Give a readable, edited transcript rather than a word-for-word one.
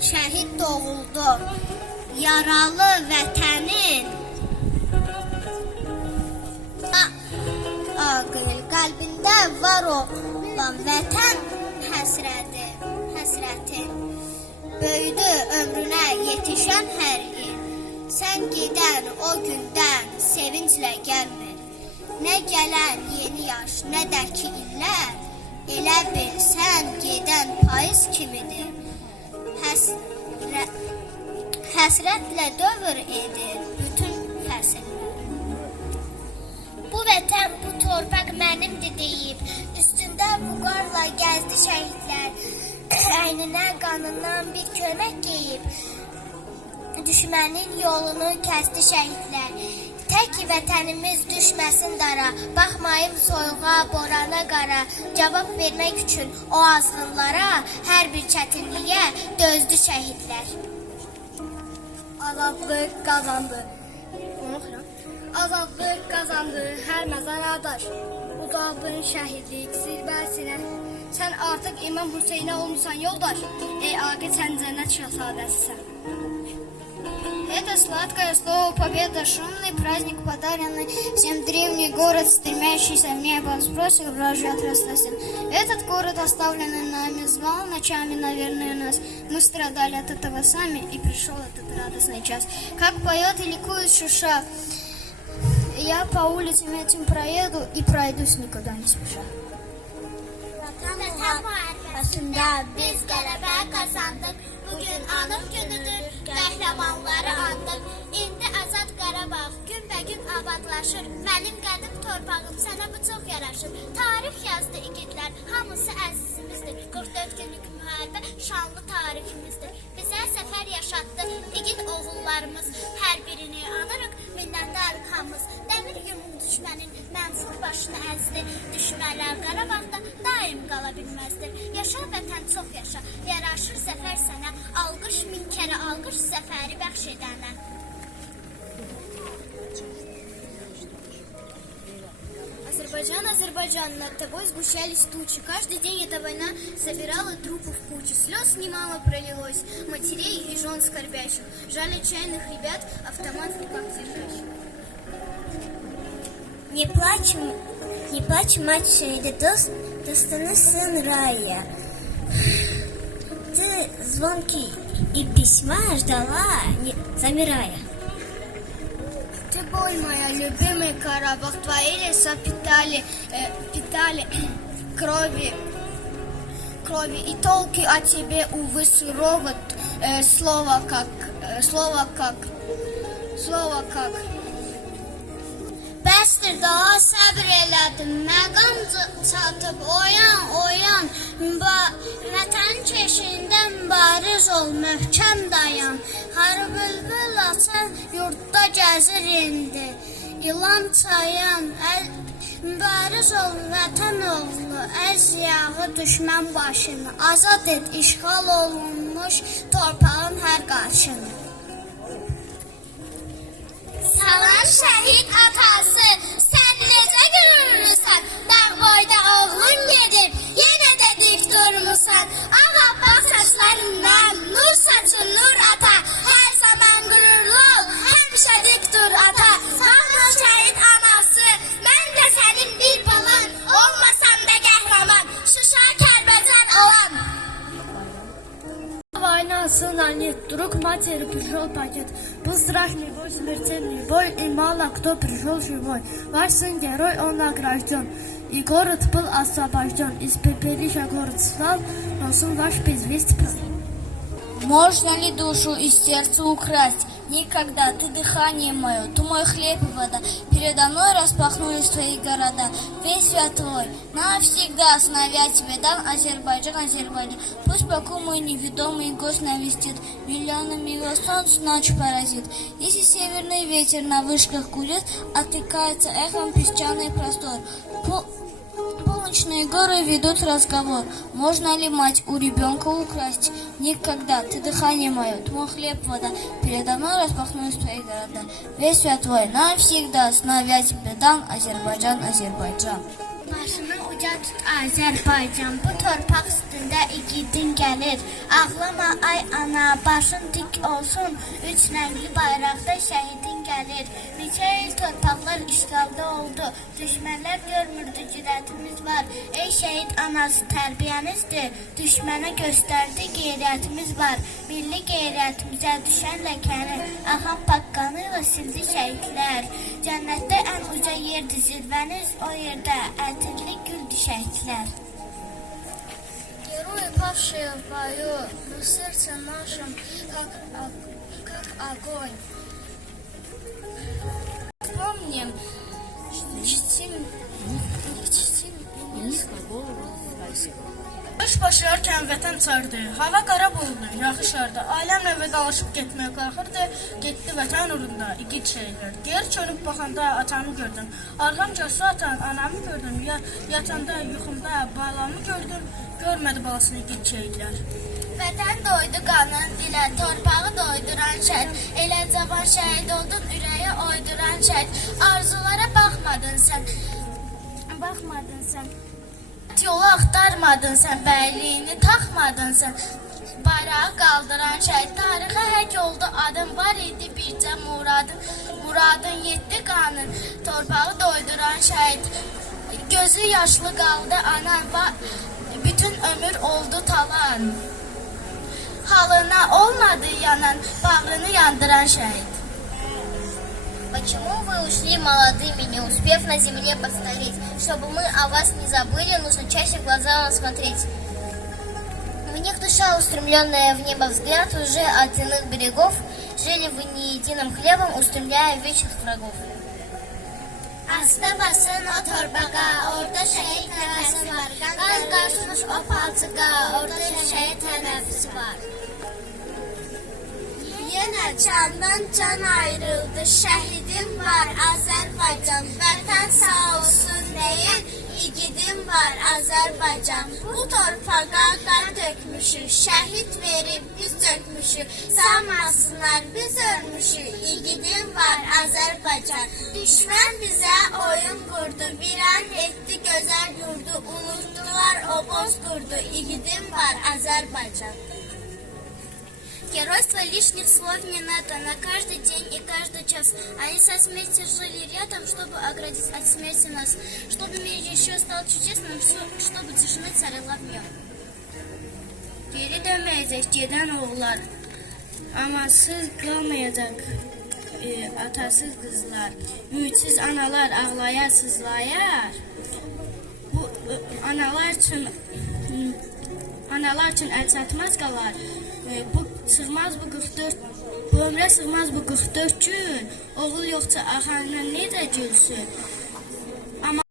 şəhid doğuldu. Yaralı vətənin aqil qəlbində var olan vətən həsrəti. Böyüdü ömrünə yetişən hər il. Sən gedən o gündən sevinclə gəlmir. Nə gələn yeni yaş, nə də ki illər, elə bil sən gedən payız kimidir. Həsrətlə dövr edir bütün fəsillər. Bu vətən, bu torpaq mənimdir deyib, üstündə vüqarla gəzdi şəhidlər, əyninə qanından bir kömək geyib, düşmənin yolunu kəsdi şəhidlər. Tək vətənimiz düşməsin dara, baxmayıb soyuğa, borana, qara, cavab vermək üçün o azğınlara, hər bir çətinliyə dözdü şəhidlər. Azadlıq qazandı. Azadlıq qazandı hər məzaradaş. Udaldın şəhidlik zirvəsinə. Sən artıq İmam Hüseynə olmusan yoldaş. Ey aqil, sən cənnət şahzadəsisən. Это сладкое слово победа, шумный праздник, подаренный всем древний город, стремящийся в небо, сбросил вражий отрастасен. Этот город, оставленный нами, звал ночами, наверное, нас. Мы страдали от этого сами, и пришел этот радостный час. Как поет и ликует Шуша, я по улицам этим проеду и пройдусь никуда не спеша. Vətən müharibəsində biz qələbə qazandıq. Bugün anım günüdür, qəhrəmanları andıq. İndi azad Qarabağ günbəgün abadlaşır. Mənim qədim torpağım sənə bu çox yaraşır. Tarix yazdı igidlər, hamısı əzizimizdir. 44 günlük müharibə şanlı tariximizdir. Bizə zəfər yaşatdı igid oğullarımız. Hər birini anırıq, minnətdarıq hamımız. Dəmir yumum düşmənin mənfur başını əzdi. Düşmələr Qarabağda daim qala bilməzdir. Yaşa vətən, çox yaşa, yaraşır zəfər sənə. Alqış min kərə alqış zəfəri bəxş edənə. Азербайджан, Азербайджан, над тобой сгущались тучи. Каждый день эта война собирала трупы в кучу. Слез немало пролилось, матерей и жен скорбящих. Жаль отчаянных ребят, автомат в руках держащих. Не плачь, мать шейда, достану сын рая. Ты звонки и письма ждала, не замирая. Ты боль моя, любимый Карабах, твои леса питали крови, и толки о тебе, увы, сурово, слово как. Bəsdir, daha səbr elədim, məqam çatıb, oyan, vətənin keşiyində mübariz ol, möhkəm dayan. Harı bülbül açan yurtda gəzir indi, ilan çayan, mübariz ol vətən oğlu, əz yağı düşmən başını, azad et işğal olunmuş torpağın hər qarşını. Salam şəhid atası, sən necə görürsən? Dağ boyda oğlun gedir, yenə də dik durmusan. Ağappaq saçlarından nur saçın nur ata. Hər zaman qürurlu ol, həmişə dik dur ata. Salam şəhid anası, mən də sənin bir balın, olmasam da qəhrəman, Şuşa Kərbəcan olan. Война, сын, нет, друг матери пришел пакет. Был страшный бой, смертельный бой, и мало кто пришел живой. Ваш сын герой, он награжден, и город был освобожден. Из пепелища город стал, но сын ваш без вести пропал. Можно ли душу из сердца украсть? Никогда, ты дыхание мое, ты мой хлеб и вода. Передо мной распахнулись твои города. Весь свят твой, навсегда сыновья тебе дан, Азербайджан, Азербайджан. Пусть Баку мой неведомый гость навестит, миллионами его солнце ночью поразит. Если северный ветер на вышках гудит, отыкается эхом песчаный простор. Полночные горы ведут разговор. Можно ли мать у ребенка украсть? Никогда. Ты дыхание мое, ты мой хлеб, вода. Передо мной распахнулись твои города. Весь свят твой навсегда, сыновья тебе дам, Азербайджан, Азербайджан. Başını Uca tut Azərbaycan, bu torpaq üstündə igidin gəlir. Ağlama ay ana, başın dik olsun, üç rəngli bayraqda şəhidin gəlir. Neçə il torpaqlar işğalda oldu, düşmənlər görmürdü cürətimiz var. Ey şəhid anası tərbiyənizdir, düşmənə göstərdi qeyrətimiz var. Milli qeyrətimizə düşən ləkəni, axan paqqanıyla sildi şəhidlər. Cənnətdə ən uca yerdir zirvəniz, o yerdə ətirli gül düşəklər. Герои, павшие в бою, но в сердце нашем, как огонь. Помним, чтим низко голову войску. Qış başlarkən vətən çardı, hava qara buldu, yaxışardı. Ailəmlə vedalaşıb getməyə qalxırdı, getdi vətən uğrunda igid şəhidlər. Geri çönüb baxanda atamı gördüm, arxamca su atan anamı gördüm, yatanda yuxumda balamı gördüm, görmədi balasını igid şəhidlər. Vətən doydu qanın dilə, torpağı doyduran şəhid. Elə cavan şəhid oldun, ürəyə oyduran şəhid. Arzulara baxmadın sən. Yolu axtarmadın sən, bəyliyini taxmadın sən. Bayrağı qaldıran şəhid, tarixə hək oldu adım. Var idi bircə muradın, muradın yetdi qanın. Torpağı doyduran şəhid, gözü yaşlı qaldı anan. Bütün ömür oldu talan. Halına olmadı yanan, bağrını yandıran şəhid. Почему вы ушли молодыми, не успев на земле постареть? Чтобы мы о вас не забыли, нужно чаще в глаза вам смотреть. В них душа, устремленная в небо взгляд, уже от иных берегов, жили вы не единым хлебом, устремляя вечных врагов. Asta basın o torbağa, orada şəhid nəfəsi var. Qan qaçmış o palçıqa, orada şəhid nəfəsi var. Yenə candan can ayrıldı, şəhidim var Azərbaycan. Vətən sağ olsun deyil, igidim var Azərbaycan. Bu torpağa qan dökmüşük, şəhid verib biz dökmüşük. Sanmasınlar biz ölmüşük, igidim var Azərbaycan. Düşmən bizə oyun qurdu, viran etdi gözəl yurdu. Unutdular o boz qurdu, igidim var Azərbaycan. Геройство лишних слов не надо на каждый день и каждый час. Они со смерти жили рядом, чтобы оградить от смерти нас. Чтобы мир еще stал чудесным, чтобы тишины царила в нем. Geri dönməyəcək gedən oğullar, amasız qalmayacaq atasız qızlar. Ümitsiz analar ağlayar, sızlayar. Bu analar üçün əl çatmaz qalar. Bu ömrə sığmaz bu 44 gün. Oğul yoxsa axarından necə gülsün?